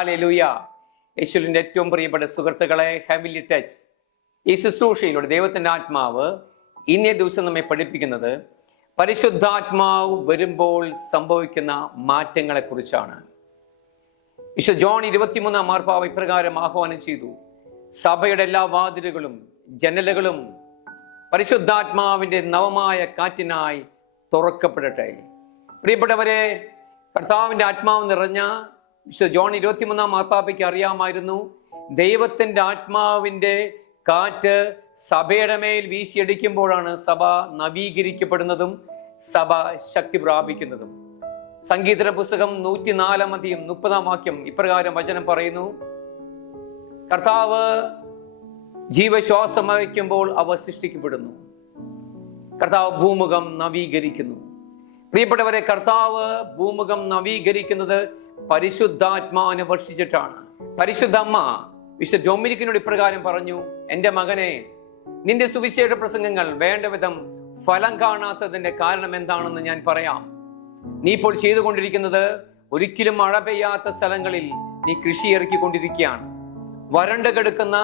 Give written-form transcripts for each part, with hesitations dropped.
Hallelujah. യേശുവിന്റെ ഏറ്റവും പ്രിയപ്പെട്ട സുഹൃത്തുക്കളെ, ഹെവൻലി ടച്ച് ഈ ശുശ്രൂഷയിലൂടെ ദൈവത്തിന്റെ ആത്മാവ് ഇന്നേ ദിവസം നമ്മെ പഠിപ്പിക്കുന്നത് പരിശുദ്ധാത്മാവ് വരുമ്പോൾ സംഭവിക്കുന്ന മാറ്റങ്ങളെ കുറിച്ചാണ്. വിശുദ്ധ ജോൺ 23 മാർപ്പാവ ഇപ്രകാരം ആഹ്വാനം ചെയ്തു: സഭയുടെ എല്ലാ വാതിലുകളും ജനലുകളും പരിശുദ്ധാത്മാവിന്റെ നവമായ കാറ്റിനായി തുറക്കപ്പെടട്ടെ. പ്രിയപ്പെട്ടവരെ, കർത്താവിന്റെ ആത്മാവ് നിറഞ്ഞ വിശുദ്ധ ജോൺ 23 മാർപ്പാപ്പയ്ക്ക് അറിയാമായിരുന്നു ദൈവത്തിന്റെ ആത്മാവിന്റെ കാറ്റ് സഭയുടെ മേൽ വീശിയടിക്കുമ്പോഴാണ് സഭ നവീകരിക്കപ്പെടുന്നതും സഭ ശക്തി പ്രാപിക്കുന്നതും. സംഗീത പുസ്തകം 104 വാക്യം ഇപ്രകാരം വചനം പറയുന്നു: കർത്താവ് ജീവശ്വാസം വയ്ക്കുമ്പോൾ അവ സൃഷ്ടിക്കപ്പെടുന്നു, കർത്താവ് ഭൂമുഖം നവീകരിക്കുന്നു. പ്രിയപ്പെട്ടവരെ, കർത്താവ് ഭൂമുഖം നവീകരിക്കുന്നത് പരിശുദ്ധാത്മാവിനെ വർഷിച്ചിട്ടാണ്. പരിശുദ്ധ അമ്മ വിശുദ്ധ ഡൊമിനിക്കിനോട് ഇപ്രകാരം പറഞ്ഞു: എന്റെ മകനെ, നിന്റെ സുവിശേഷ പ്രസംഗങ്ങൾ വേണ്ട വിധം ഫലം കാണാത്തതിന്റെ കാരണം എന്താണെന്ന് ഞാൻ പറയാം. നീ ഇപ്പോൾ ചെയ്തുകൊണ്ടിരിക്കുന്നത് ഒരിക്കലും മഴ പെയ്യാത്ത സ്ഥലങ്ങളിൽ നീ കൃഷി ഇറക്കിക്കൊണ്ടിരിക്കുകയാണ്. വരണ്ട് കിടക്കുന്ന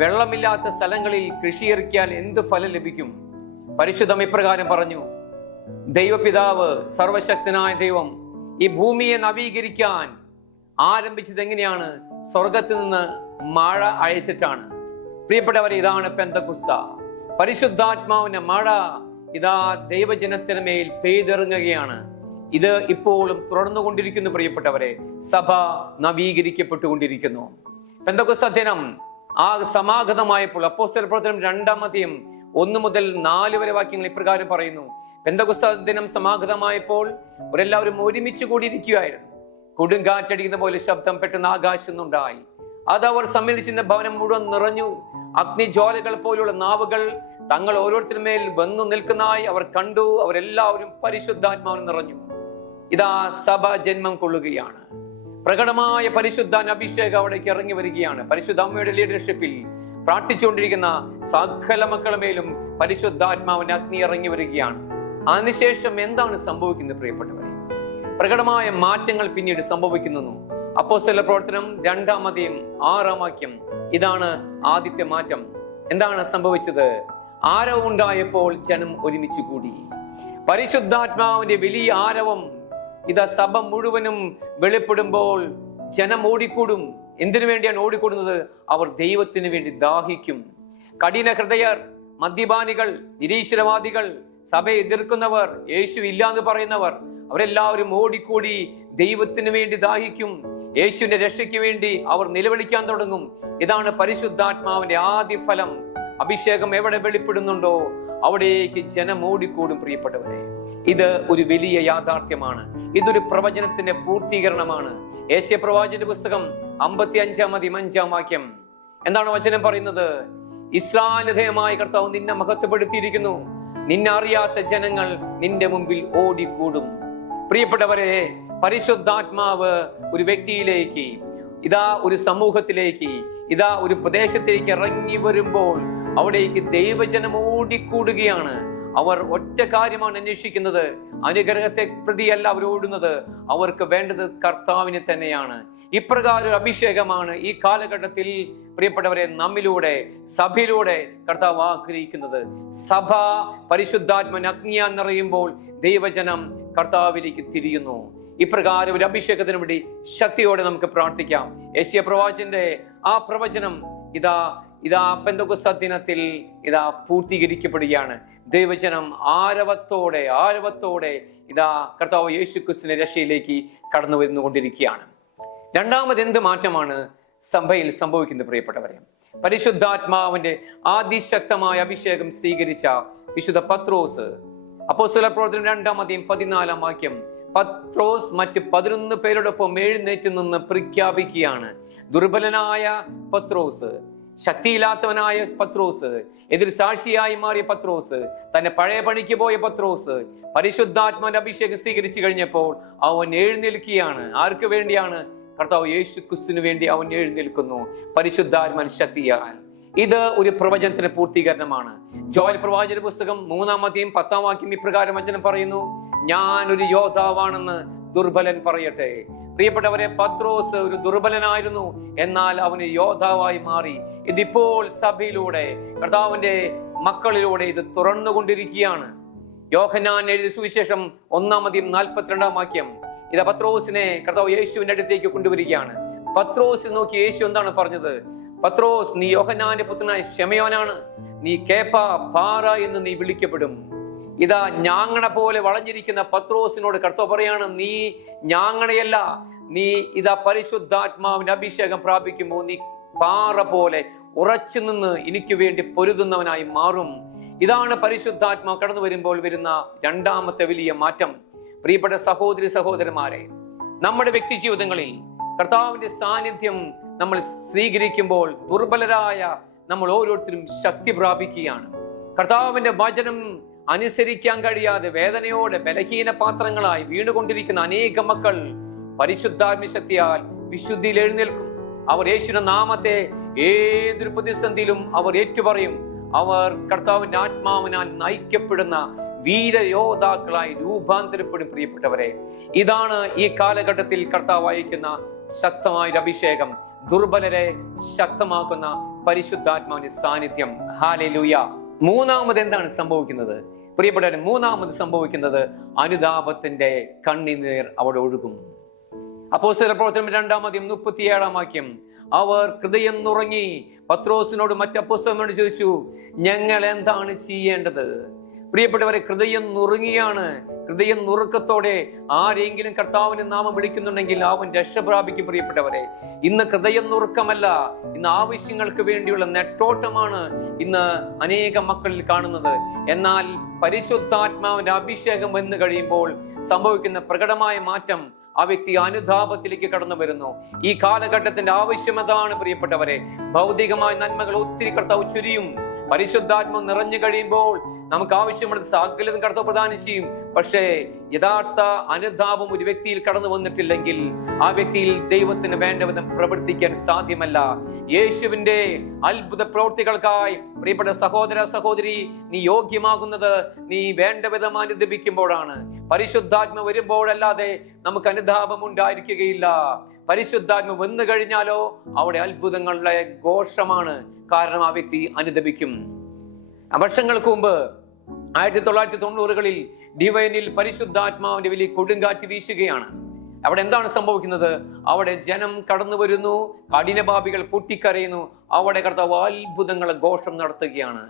വെള്ളമില്ലാത്ത സ്ഥലങ്ങളിൽ കൃഷി ഇറക്കിയാൽ എന്ത് ഫലം ലഭിക്കും? പരിശുദ്ധം ഇപ്രകാരം പറഞ്ഞു: ദൈവപിതാവ്, സർവശക്തനായ ദൈവം ഈ ഭൂമിയെ നവീകരിക്കാൻ ആരംഭിച്ചത് എങ്ങനെയാണ്? സ്വർഗത്തിൽ നിന്ന് മഴ അയച്ചിട്ടാണ്. പ്രിയപ്പെട്ടവരെ, ഇതാണ് പെന്തക്കുസ്ത. പരിശുദ്ധാത്മാവിന്റെ മഴ ഇതാ ദൈവജനത്തിന് മേൽ പെയ്തിറങ്ങുകയാണ്. ഇത് ഇപ്പോഴും തുടർന്നുകൊണ്ടിരിക്കുന്നു. പ്രിയപ്പെട്ടവരെ, സഭ നവീകരിക്കപ്പെട്ടുകൊണ്ടിരിക്കുന്നു. പെന്തക്കുസ്ത ദിനം ആ സമാഗതമായപ്പോൾ അപ്പോസ്തല പ്രവർത്തനം 2 1 മുതൽ 4 വരെ വാക്യങ്ങൾ ഇപ്രകാരം പറയുന്നു: പെന്തക്കുസ്ത ദിനം സമാഗതമായപ്പോൾ അവരെല്ലാവരും ഒരുമിച്ച് കൂടിയിരിക്കുകയായിരുന്നു. കൊടുങ്കാറ്റടിക്കുന്ന പോലെ ശബ്ദം പെട്ടെന്ന് ആകാശം നിന്നുണ്ടായി. അത് അവർ സമ്മേളിച്ചിരുന്ന ഭവനം മുഴുവൻ നിറഞ്ഞു. അഗ്നിജ്വാലകൾ പോലുള്ള നാവുകൾ തങ്ങൾ ഓരോരുത്തരുമേൽ വന്നു നിൽക്കുന്നതായി അവർ കണ്ടു. അവരെല്ലാവരും പരിശുദ്ധാത്മാവിൽ നിറഞ്ഞു. ഇതാ സഭ ജന്മം കൊള്ളുകയാണ്. പ്രകടമായ പരിശുദ്ധാത്മ അഭിഷേകം അവിടേക്ക് ഇറങ്ങി വരികയാണ്. പരിശുദ്ധ അമ്മയുടെ ലീഡർഷിപ്പിൽ പ്രാർത്ഥിച്ചുകൊണ്ടിരിക്കുന്ന സകല മക്കളുടെ മേലും പരിശുദ്ധാത്മാവിന്റെ അഗ്നി ഇറങ്ങി വരികയാണ്. അതിനുശേഷം എന്താണ് സംഭവിക്കുന്നത്? പ്രിയപ്പെട്ടവരെ, പ്രകടമായ മാറ്റങ്ങൾ പിന്നീട് സംഭവിക്കുന്നു. അപ്പോസ്തല പ്രവർത്തനം 2 വാക്യം ഇതാണ് ആദ്യത്തെ മാറ്റം. എന്താണ് സംഭവിച്ചത്? ആരവം ഉണ്ടായപ്പോൾ ജനം ഒരുമിച്ച് കൂടി. പരിശുദ്ധാത്മാവിന്റെ വലിയ ആരവം ഇതാ സഭ മുഴുവനും വെളിപ്പെടുമ്പോൾ ജനം ഓടിക്കൂടും. എന്തിനു വേണ്ടിയാണ് ഓടിക്കൂടുന്നത്? അവർ ദൈവത്തിന് വേണ്ടി ദാഹിക്കും. കഠിന ഹൃദയർ, മദ്യപാനികൾ, നിരീശ്വരവാദികൾ, സഭയെ എതിർക്കുന്നവർ, യേശു ഇല്ല എന്ന് പറയുന്നവർ, അവരെല്ലാവരും ഓടിക്കൂടി ദൈവത്തിന് വേണ്ടി ദാഹിക്കും. യേശുവിന്റെ രക്ഷയ്ക്ക് വേണ്ടി അവർ നിലവിളിക്കാൻ തുടങ്ങും. ഇതാണ് പരിശുദ്ധാത്മാവിന്റെ ആദ്യ ഫലം. അഭിഷേകം എവിടെ വെളിപ്പെടുന്നുണ്ടോ അവിടേക്ക് ജനം ഓടിക്കൂടും. പ്രിയപ്പെട്ടവരെ, ഇത് ഒരു വലിയ യാഥാർത്ഥ്യമാണ്. ഇതൊരു പ്രവചനത്തിന്റെ പൂർത്തീകരണമാണ്. യേശയ്യാ പ്രവാചകന്റെ പുസ്തകം 55 വാക്യം എന്താണ് വചനം പറയുന്നത്? ഇസ്രായേലിന്റെ കർത്താവ് നിന്നെ മഹത്വപ്പെടുത്തിയിരിക്കുന്നു, നിന്നെ അറിയാത്ത ജനങ്ങൾ നിന്റെ മുമ്പിൽ ഓടിക്കൂടും. പ്രിയപ്പെട്ടവരെ, പരിശുദ്ധാത്മാവ് ഒരു വ്യക്തിയിലേക്ക്, ഇതാ ഒരു സമൂഹത്തിലേക്ക്, ഇതാ ഒരു പ്രദേശത്തേക്ക് ഇറങ്ങി വരുമ്പോൾ അവിടേക്ക് ദൈവജനം ഓടിക്കൂടുകയാണ്. അവർ ഒറ്റ കാര്യമാണ് അന്വേഷിക്കുന്നത്. അനുഗ്രഹത്തെ പ്രതിയല്ല അവർ ഓടുന്നത്. അവർക്ക് വേണ്ടത് കർത്താവിനെ തന്നെയാണ്. ഇപ്രകാരം ഒരു അഭിഷേകമാണ് ഈ കാലഘട്ടത്തിൽ പ്രിയപ്പെട്ടവരെ നമ്മിലൂടെ, സഭയിലൂടെ കർത്താവ് ആഗ്രഹിക്കുന്നത്. സഭ പരിശുദ്ധാത്മന് അഗ്നിയാൽ നിറയുമ്പോൾ ദൈവജനം കർത്താവിലേക്ക് തിരിയുന്നു. ഇപ്രകാരം ഒരു അഭിഷേകത്തിന് വേണ്ടി ശക്തിയോടെ നമുക്ക് പ്രാർത്ഥിക്കാം. യേശയ്യാ പ്രവാചകന്റെ ആ പ്രവചനം ഇതാ പെന്തക്കോസ്ത് ദിനത്തിൽ ഇതാ പൂർത്തീകരിക്കപ്പെടുകയാണ്. ദൈവജനം ആരവത്തോടെ ഇതാ കർത്താവ് യേശുക്രിസ്തുവിന്റെ രക്ഷയിലേക്ക് കടന്നു വരുന്നുകൊണ്ടിരിക്കുകയാണ്. രണ്ടാമത് എന്ത് മാറ്റമാണ് സഭയിൽ സംഭവിക്കുന്നത്? പ്രിയപ്പെട്ടവരെ, പരിശുദ്ധാത്മാവിന്റെ അതിശക്തമായ അഭിഷേകം സ്വീകരിച്ച വിശുദ്ധ പത്രോസ്, അപ്പോസ്തല പ്രവർത്തനം 2 വാക്യം, പത്രോസ് മറ്റ് 11 പേരോടൊപ്പം എഴുന്നേറ്റ് നിന്ന് പ്രഖ്യാപിക്കുകയാണ്: ദുർബലനായ പത്രോസ്, ശക്തിയില്ലാത്തവനായ പത്രോസ്, എതിർ സാക്ഷിയായി മാറിയ പത്രോസ്, തന്നെ പഴയ പണിക്ക് പോയ പത്രോസ് പരിശുദ്ധാത്മാവിന്റെ അഭിഷേകം സ്വീകരിച്ചു കഴിഞ്ഞപ്പോൾ അവൻ എഴുന്നേൽക്കുകയാണ്. ആർക്ക് വേണ്ടിയാണ്? കർത്താവ് യേശു ക്രിസ്തുവിന് വേണ്ടി അവൻ എഴുന്നേൽക്കുന്നു പരിശുദ്ധാത്മാവിന്റെ ശക്തിയാൽ. ഇത് ഒരു പ്രവചനത്തിന്റെ പൂർത്തീകരണമാണ്. ജോയൽ പ്രവാചക പുസ്തകം 3 വാക്യം ഇപ്രകാരം വചനം പറയുന്നു: ഞാൻ ഒരു യോദ്ധാവാണെന്ന് ദുർബലൻ പറയട്ടെ, പ്രിയപ്പെട്ടവരെ, പത്രോസ് ഒരു ദുർബലനായിരുന്നു, എന്നാൽ അവന് യോദ്ധാവായി മാറി. ഇതിപ്പോൾ സഭയിലൂടെ, കർത്താവിന്റെ മക്കളിലൂടെ ഇത് തുറന്നുകൊണ്ടിരിക്കുകയാണ്. യോഹന്നാൻ എഴുതിയ സുവിശേഷം 1:42 വാക്യം. ഇത് പത്രോസിനെ കർത്താവ് യേശുവിന്റെ അടുത്തേക്ക് കൊണ്ടുവരികയാണ്. പത്രോസ് നോക്കി യേശു എന്താണ് പറഞ്ഞത്? പത്രോസ്, നീ യോഹന്നാന്റെ പുത്രനായ ശിമയോനാണ്. നീ കേഫ, പാറ എന്ന് നീ വിളിക്കപ്പെടും. ഇതാ ഞാങ്ങണ പോലെ വളഞ്ഞിരിക്കുന്ന പത്രോസിനോട് കർത്താവ് പറയാണ്, നീ ഞാങ്ങണയല്ല, നീ ഇതാ പരിശുദ്ധാത്മാവിന്റെ അഭിഷേകം പ്രാപിക്കുമ്പോൾ നീ പാറ പോലെ ഉറച്ചു നിന്ന് എനിക്ക് വേണ്ടി പൊരുതുന്നവനായി മാറും. ഇതാണ് പരിശുദ്ധാത്മാവ് കടന്നു വരുമ്പോൾ വരുന്ന രണ്ടാമത്തെ വലിയ മാറ്റം. പ്രിയപ്പെട്ട സഹോദരി സഹോദരന്മാരെ, നമ്മുടെ വ്യക്തി ജീവിതങ്ങളിൽ കർത്താവിന്റെ സാന്നിധ്യം നമ്മൾ സ്വീകരിക്കുമ്പോൾ ദുർബലരായ നമ്മൾ ഓരോരുത്തരും ശക്തി പ്രാപിക്കുകയാണ്. കർത്താവിന്റെ വചനം അനുസരിക്കാൻ കഴിയാതെ വേദനയോടെ ബലഹീന പാത്രങ്ങളായി വീണുകൊണ്ടിരിക്കുന്ന അനേക മക്കൾ പരിശുദ്ധാത്മ ശക്തിയാൽ വിശുദ്ധിയിൽ എഴുന്നേൽക്കും. അവർ യേശുവിന്റെ നാമത്തെ ഏതൊരു പ്രതിസന്ധിയിലും അവർ ഏറ്റുപറയും. അവർ കർത്താവിന്റെ ആത്മാവിനാൽ നയിക്കപ്പെടുന്ന വീരയോദ്ധാക്കളായി രൂപാന്തരപ്പെടും. പ്രിയപ്പെട്ടവരെ, ഇതാണ് ഈ കാലഘട്ടത്തിൽ കർത്താവ് അയക്കുന്ന ശക്തമായ അഭിഷേകം, ദുർബലരെ ശക്തമാക്കുന്ന പരിശുദ്ധാത്മാവിന്റെ സാന്നിധ്യം. ഹല്ലേലൂയ. മൂന്നാമത് എന്താണ് സംഭവിക്കുന്നത്? പ്രിയപ്പെട്ടവരെ, മൂന്നാമത് സംഭവിക്കുന്നത് അനുതാപത്തിന്റെ കണ്ണുനീർ അവിടെ ഒഴുകും. അപ്പോസ്തല പ്രവർത്തനം 2:37 വാക്യം. അവർ ഹൃദയം നുറങ്ങി പത്രോസിനോട് മറ്റ് അപ്പോസ്തലന്മാരോട് ചോദിച്ചു, ഞങ്ങൾ എന്താണ് ചെയ്യേണ്ടത്? പ്രിയപ്പെട്ടവരെ, ഹൃദയം നുറുങ്ങിയാണ്. ഹൃദയം നുറുക്കത്തോടെ ആരെങ്കിലും കർത്താവിന്റെ നാമം വിളിക്കുന്നുണ്ടെങ്കിൽ അവൻ രക്ഷ പ്രാപിക്കും. പ്രിയപ്പെട്ടവരെ, ഇന്ന് ഹൃദയം നുറുക്കമല്ല, ഇന്ന് ആവശ്യങ്ങൾക്ക് വേണ്ടിയുള്ള നെട്ടോട്ടമാണ് ഇന്ന് അനേകം മക്കളിൽ കാണുന്നത്. എന്നാൽ പരിശുദ്ധാത്മാവിന്റെ അഭിഷേകം വന്നു കഴിയുമ്പോൾ സംഭവിക്കുന്ന പ്രകടമായ മാറ്റം, ആ വ്യക്തി അനുതാപത്തിലേക്ക് കടന്നു വരുന്നു. ഈ കാലഘട്ടത്തിന്റെ ആവശ്യം അതാണ് പ്രിയപ്പെട്ടവരെ. ഭൗതികമായ നന്മകൾ ഒത്തിരി കർത്താവ് ചുരിയും. പരിശുദ്ധാത്മ നിറഞ്ഞു കഴിയുമ്പോൾ നമുക്ക് ആവശ്യമുള്ള സകലതും കർത്താവ് പ്രദാനം ചെയ്യും. പക്ഷേ യഥാർത്ഥ അനുതാപം ഒരു വ്യക്തിയിൽ കടന്നു വന്നിട്ടില്ലെങ്കിൽ ആ വ്യക്തിയിൽ ദൈവത്തിന് വേണ്ട വിധം പ്രവർത്തിക്കാൻ സാധ്യമല്ല. യേശുവിന്റെ അത്ഭുത പ്രവൃത്തികൾക്കായി പ്രിയപ്പെട്ട സഹോദര സഹോദരി, നീ യോഗ്യമാകുന്നത് നീ വേണ്ട വിധം അനുദപിക്കുമ്പോഴാണ്. പരിശുദ്ധാത്മ വരുമ്പോഴല്ലാതെ നമുക്ക് അനുതാപം ഉണ്ടായിരിക്കുകയില്ല. പരിശുദ്ധാത്മ വന്നു കഴിഞ്ഞാലോ അവിടെ അത്ഭുതങ്ങളുടെ ഘോഷമാണ്. കാരണം ആ വ്യക്തി അനുദപിക്കും. വർഷങ്ങൾക്ക് മുമ്പ് 1990കളിൽ ഡിവൈനിൽ പരിശുദ്ധാത്മാവിന്റെ വലിയ കൊടുങ്കാറ്റ് വീശുകയാണ്. അവിടെ എന്താണ് സംഭവിക്കുന്നത്? അവിടെ ജനം കടന്നു വരുന്നു, കഠിനപാപികൾ പൊട്ടിക്കരയുന്നു. അവിടെ കർത്താവ് അത്ഭുതങ്ങളെ ഘോഷം നടത്തുകയാണ്.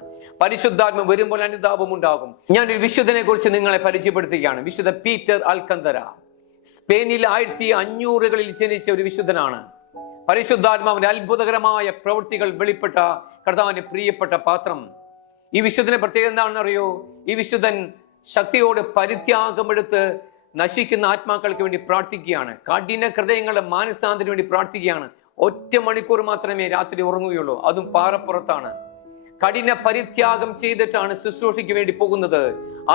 പരിശുദ്ധാത്മ വരുമ്പോൾ അനുതാപം ഉണ്ടാകും. ഞാനൊരു വിശുദ്ധനെ കുറിച്ച് നിങ്ങളെ പരിചയപ്പെടുത്തുകയാണ്. വിശുദ്ധ പീറ്റർ അൽക്കന്തര. സ്പെയിനിൽ 1500കളിൽ ജനിച്ച ഒരു വിശുദ്ധനാണ്. പരിശുദ്ധാത്മാവിന്റെ അത്ഭുതകരമായ പ്രവൃത്തികൾ വെളിപ്പെട്ട കർത്താവിന്റെ പ്രിയപ്പെട്ട പാത്രം. ഈ വിശുദ്ധന്റെ പ്രത്യേകത എന്താണെന്ന് അറിയോ? ഈ വിശുദ്ധൻ ശക്തിയോട് പരിത്യാഗമെടുത്ത് നശിക്കുന്ന ആത്മാക്കൾക്ക് വേണ്ടി പ്രാർത്ഥിക്കുകയാണ്. കഠിന ഹൃദയങ്ങളുടെ മാനസാന്തരത്തിന് വേണ്ടി പ്രാർത്ഥിക്കുകയാണ്. 1 മണിക്കൂർ മാത്രമേ രാത്രി ഉറങ്ങുകയുള്ളൂ, അതും പാറപ്പുറത്താണ്. കഠിന പരിത്യാഗം ചെയ്തിട്ടാണ് ശുശ്രൂഷയ്ക്ക് വേണ്ടി പോകുന്നത്.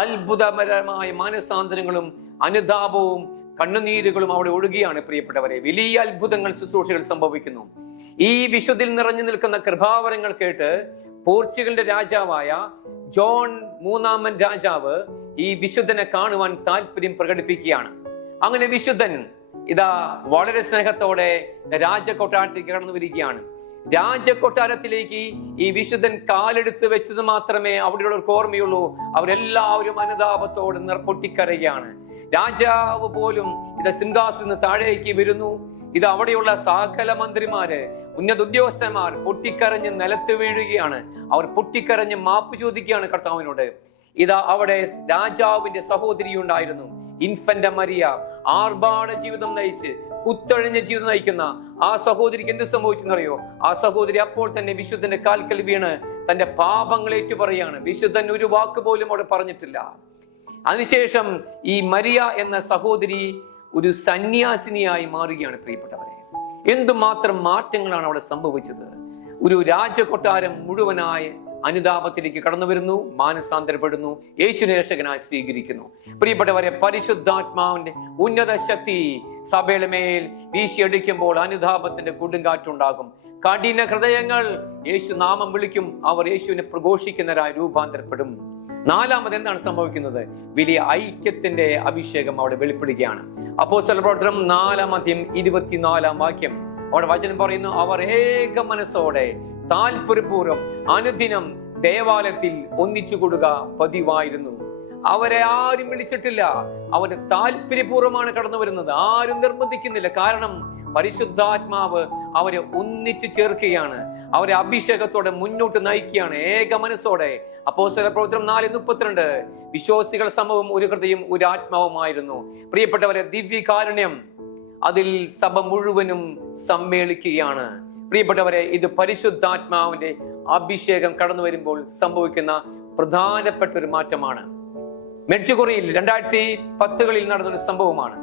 അത്ഭുതപരമായ മാനസാന്തരങ്ങളും അനുതാപവും കണ്ണുനീരുകളും അവിടെ ഒഴുകിയാണ്. പ്രിയപ്പെട്ടവരെ, വലിയ അത്ഭുതങ്ങൾ ശുശ്രൂഷകൾ സംഭവിക്കുന്നു. ഈ വിശുദ്ധിൽ നിറഞ്ഞു നിൽക്കുന്ന കൃപാവരങ്ങൾ കേട്ട് പോർച്ചുഗലിന്റെ രാജാവായ ജോൺ 3 രാജാവ് ഈ വിശുദ്ധനെ കാണുവാൻ താല്പര്യം പ്രകടിപ്പിക്കുകയാണ്. അങ്ങനെ വിശുദ്ധൻ ഇതാ വളരെ സ്നേഹത്തോടെ രാജകൊട്ടാരത്തിലേക്ക് കടന്നു വരികയാണ്. രാജകൊട്ടാരത്തിലേക്ക് ഈ വിശുദ്ധൻ കാലെടുത്ത് വെച്ചത് മാത്രമേ അവിടെയുള്ളവർക്ക് ഓർമ്മയുള്ളൂ. അവരെല്ലാവരും അനുതാപത്തോടെ പൊട്ടിക്കരയുകയാണ്. രാജാവ് പോലും ഇത് സിംഹാസനത്തിൽ നിന്ന് താഴേക്ക് വരുന്നു. ഇത് അവിടെയുള്ള സകല മന്ത്രിമാര്, ഉന്നത ഉദ്യോഗസ്ഥന്മാർ പൊട്ടിക്കരഞ്ഞ് നിലത്ത് വീഴുകയാണ്. അവർ പൊട്ടിക്കരഞ്ഞ് മാപ്പ് ചോദിക്കുകയാണ് കർത്താവിനോട്. ഇതാ അവിടെ രാജാവിന്റെ സഹോദരി ഉണ്ടായിരുന്നു, ഇൻഫന്റ് മരിയ. ആർഭാട ജീവിതം നയിച്ച് കുത്തഴിഞ്ഞ ജീവിതം നയിക്കുന്ന ആ സഹോദരിക്ക് എന്ത് സംഭവിച്ചെന്നറിയോ? ആ സഹോദരി അപ്പോൾ തന്നെ വിശുദ്ധന്റെ കാൽക്കൽ വീണ് തന്റെ പാപങ്ങൾ ഏറ്റുപറയാണ്. വിശുദ്ധൻ ഒരു വാക്ക് പോലും അവിടെ പറഞ്ഞിട്ടില്ല. അതിനുശേഷം ഈ മരിയ എന്ന സഹോദരി ഒരു സന്യാസിനിയായി മാറുകയാണ്. പ്രിയപ്പെട്ടവരെ, എന്തുമാത്രം മാറ്റങ്ങളാണ് അവിടെ സംഭവിച്ചത്! ഒരു രാജകൊട്ടാരം മുഴുവനായി അനുതാപത്തിലേക്ക് കടന്നു വരുന്നു, മാനസാന്തരപ്പെടുന്നു, യേശുവിനെ രക്ഷകനായി സ്വീകരിക്കുന്നു. പ്രിയപ്പെട്ടവരെ, പരിശുദ്ധാത്മാവിന്റെ ഉന്നത ശക്തി സഭയുടെ മേൽ വീശിയടിക്കുമ്പോൾ അനുതാപത്തിന്റെ കൊടുങ്കാറ്റുണ്ടാകും. കഠിന ഹൃദയങ്ങൾ യേശു നാമം വിളിക്കും. അവർ യേശുവിനെ പ്രഘോഷിക്കുന്നവരായി രൂപാന്തരപ്പെടും. നാലാമത് എന്താണ് സംഭവിക്കുന്നത്? വലിയ ഐക്യത്തിന്റെ അഭിഷേകം അവിടെ വെളിപ്പെടുകയാണ്. അപ്പോസ്തല പ്രവർത്തനം 4-24 വാക്യം അവിടെ വചനം പറയുന്നു, അവർ ഏക മനസ്സോടെ താല്പര്യപൂർവ്വം അനുദിനം ദേവാലയത്തിൽ ഒന്നിച്ചു കൂടുക പതിവായിരുന്നു. അവരെ ആരും വിളിച്ചിട്ടില്ല, അവര് താല്പര്യപൂർവ്വമാണ് കടന്നു വരുന്നത്, ആരും നിർബന്ധിക്കുന്നില്ല. കാരണം പരിശുദ്ധാത്മാവ് അവരെ ഒന്നിച്ചു ചേർക്കുകയാണ്, അവരെ അഭിഷേകത്തോടെ മുന്നോട്ട് നയിക്കുകയാണ് ഏക മനസ്സോടെ. അപ്പോസ്തല പ്രവർത്തനം 4:32 വിശ്വാസികൾ സമൂഹം ഒരു ഹൃദയം ഒരു ആത്മാവുമായിരുന്നു. പ്രിയപ്പെട്ടവരെ, ദിവ്യകാരുണ്യം അതിൽ സഭ മുഴുവനും സമ്മേളിക്കുകയാണ്. പ്രിയപ്പെട്ടവരെ, ഇത് പരിശുദ്ധാത്മാവിന്റെ അഭിഷേകം കടന്നു വരുമ്പോൾ സംഭവിക്കുന്ന പ്രധാനപ്പെട്ട ഒരു മാറ്റമാണ്. മെഡ്ജുഗോറിയിൽ 2010 നടന്നൊരു സംഭവമാണ്.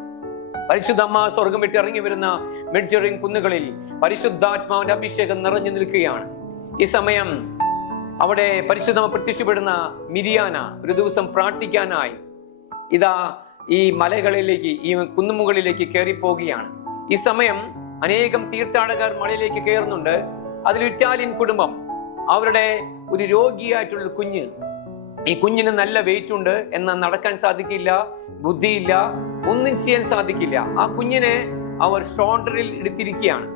പരിശുദ്ധ അമ്മ സ്വർഗം വിട്ട് ഇറങ്ങി വരുന്ന മെഡ്ജുറിൻ കുന്നുകളിൽ പരിശുദ്ധാത്മാവിന്റെ അഭിഷേകം നിറഞ്ഞു നിൽക്കുകയാണ്. ഈ സമയം അവിടെ പരിശുദ്ധമ്മ പ്രത്യക്ഷപ്പെടുന്ന മിരിയാന ഒരു ദിവസം പ്രാർത്ഥിക്കാനായി ഇതാ ഈ മലകളിലേക്ക്, ഈ കുന്നുമുകളിലേക്ക് കയറിപ്പോവുകയാണ്. ഈ സമയം അനേകം തീർത്ഥാടകർ മലയിലേക്ക് കയറുന്നുണ്ട്. അതിൽ ഇറ്റാലിയൻ കുടുംബം, അവരുടെ ഒരു രോഗിയായിട്ടുള്ള കുഞ്ഞ്, ഈ കുഞ്ഞിന് നല്ല വെയിറ്റ് ഉണ്ട്, എന്നാൽ നടക്കാൻ സാധിക്കില്ല, ബുദ്ധിയില്ല, ഒന്നും ചെയ്യാൻ സാധിക്കില്ല. ആ കുഞ്ഞിനെ അവർ ഷോൾഡറിൽ എടുത്തിരിക്കുകയാണ്.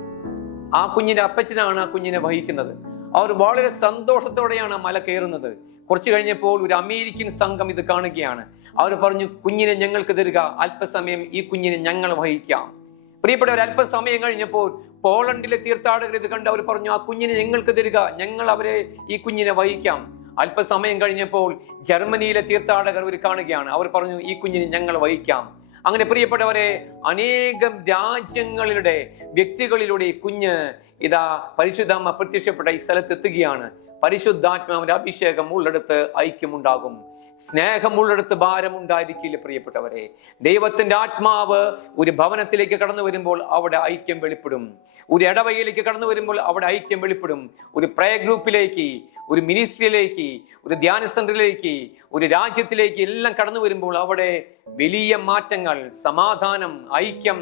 ആ കുഞ്ഞിന്റെ അപ്പച്ചനാണ് ആ കുഞ്ഞിനെ വഹിക്കുന്നത്. അവർ വളരെ സന്തോഷത്തോടെയാണ് മല കയറുന്നത്. കുറച്ചു കഴിഞ്ഞപ്പോൾ ഒരു അമേരിക്കൻ സംഘം ഇത് കാണുകയാണ്. അവർ പറഞ്ഞു, കുഞ്ഞിനെ ഞങ്ങൾക്ക് തരിക, അല്പസമയം ഈ കുഞ്ഞിനെ ഞങ്ങൾ വഹിക്കാം. പ്രിയപ്പെട്ടവർ, അല്പസമയം കഴിഞ്ഞപ്പോൾ പോളണ്ടിലെ തീർത്ഥാടകർ ഇത് കണ്ട് അവർ പറഞ്ഞു, ആ കുഞ്ഞിനെ ഞങ്ങൾക്ക് തരിക, ഞങ്ങൾ ഈ കുഞ്ഞിനെ വഹിക്കാം. അല്പസമയം കഴിഞ്ഞപ്പോൾ ജർമ്മനിയിലെ തീർത്ഥാടകർ അവർ കാണുകയാണ്. അവർ പറഞ്ഞു, ഈ കുഞ്ഞിനെ ഞങ്ങൾ വഹിക്കാം. അങ്ങനെ പ്രിയപ്പെട്ടവരെ, അനേകം രാജ്യങ്ങളുടെ വ്യക്തികളിലൂടെ ഈ കുഞ്ഞ് ഇതാ പരിശുദ്ധാമ്മ പ്രത്യക്ഷപ്പെട്ട ഈ സ്ഥലത്തെത്തുകയാണ്. പരിശുദ്ധാത്മാവിന്റെ അഭിഷേകം ഉള്ളിടത്ത് ഐക്യമുണ്ടാകും, സ്നേഹമുള്ളിടത്ത് ഭാരമുണ്ടായിരിക്കില്ല. പ്രിയപ്പെട്ടവരെ, ദൈവത്തിന്റെ ആത്മാവ് ഒരു ഭവനത്തിലേക്ക് കടന്നു വരുമ്പോൾ അവിടെ ഐക്യം വെളിപ്പെടും. ഒരു ഇടവകയിലേക്ക് കടന്നു വരുമ്പോൾ അവിടെ ഐക്യം വെളിപ്പെടും. ഒരു പ്രയർ ഗ്രൂപ്പിലേക്ക്, ഒരു മിനിസ്ട്രിയിലേക്ക്, ഒരു ധ്യാന സെന്ററിലേക്ക്, ഒരു രാജ്യത്തിലേക്ക് എല്ലാം കടന്നു വരുമ്പോൾ അവിടെ വലിയ മാറ്റങ്ങൾ, സമാധാനം, ഐക്യം,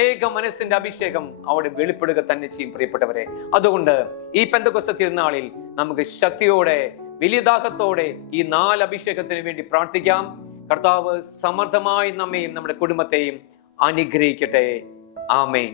ഏക മനസ്സിന്റെ അഭിഷേകം അവിടെ വെളിപ്പെടുക തന്നെ ചെയ്യും. പ്രിയപ്പെട്ടവരെ, അതുകൊണ്ട് ഈ പെന്തക്കോസ്ത് തിരുനാളിൽ നമുക്ക് ശക്തിയോടെ, വലിയ ദാഹത്തോടെ ഈ 4 അഭിഷേകത്തിന് വേണ്ടി പ്രാർത്ഥിക്കാം. കർത്താവ് സമർത്ഥമായി നമ്മെയും നമ്മുടെ കുടുംബത്തെയും അനുഗ്രഹിക്കട്ടെ. ആമേൻ.